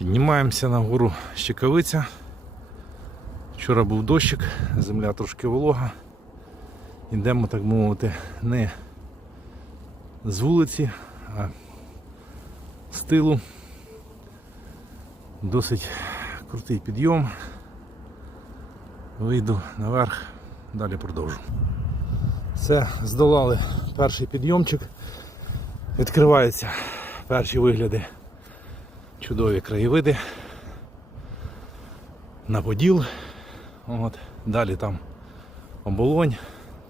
Піднімаємося на гору Щекавиця. Вчора був дощик, земля трошки волога. Йдемо, так мовити, не з вулиці, а з тилу. Досить крутий підйом. Вийду наверх, далі продовжу. Все, здолали перший підйомчик. Відкриваються перші вигляди, чудові краєвиди. На Поділ. От. Далі там оболонь,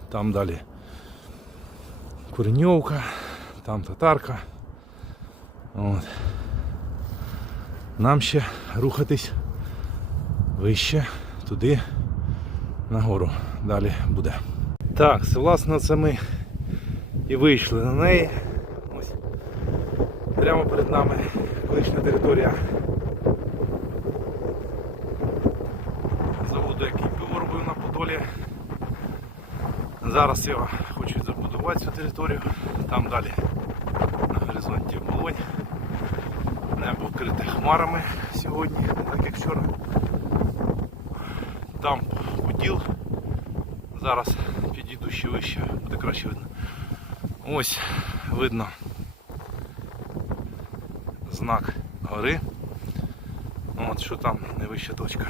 там далі Куреньовка, там татарка. От. Нам ще рухатись вище, туди, нагору. Далі буде. Так, власне, це ми і вийшли на неї. Прямо перед нами колишня територія заводу, який пиво робив на Подолі. Зараз я хочу забудувати цю територію. Там далі на горизонті оболонь. Небо вкрите хмарами сьогодні, не так як вчора. Там поділ. Зараз підійду ще вище, буде краще видно. Ось видно знак гори. От що там найвища точка.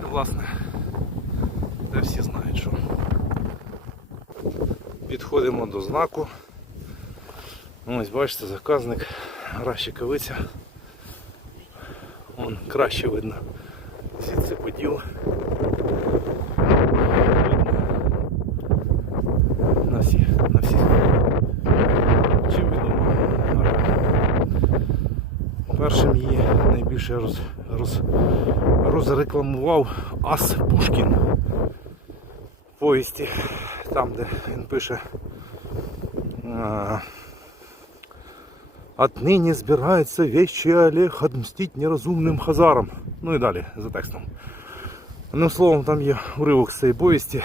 І власне, де всі знають, що підходимо до знаку. Ось бачите, заказник, гора Щекавиця. Вон краще видно. Звідси поділ. на всі, на всі. Чим відомо гора. Першим її найбільше роз, роз, розрекламував Ас Пушкін в повісті, там де він пише а, Отныне збирається вещий Олег отмстить неразумним хазарам. Ну і далі за текстом. Одним словом, там є уривок з цієї повісті,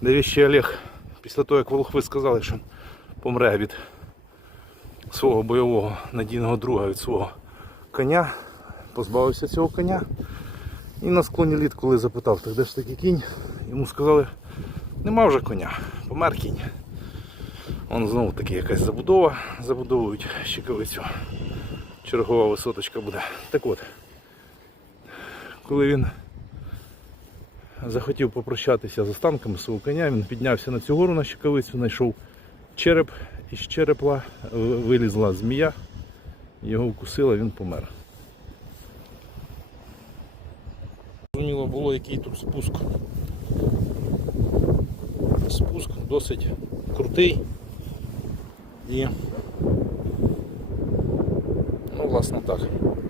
де вещий Олег після того, як Волохви сказали, що помре від свого бойового надійного друга, від свого коня, позбавився цього коня. І на склоні літ, коли запитав, так де ж такий кінь, йому сказали, нема вже коня, помер кінь. Вон знову таки якась забудова, забудовують щекавицю. Чергова висоточка буде. Так от, коли він захотів попрощатися з останками свого коня, він піднявся на цю гору на щекавицю, знайшов череп, із черепла вилізла змія, його вкусила, він помер. Зрозуміло було, який тут спуск. Спуск досить крутий і ну, власне так.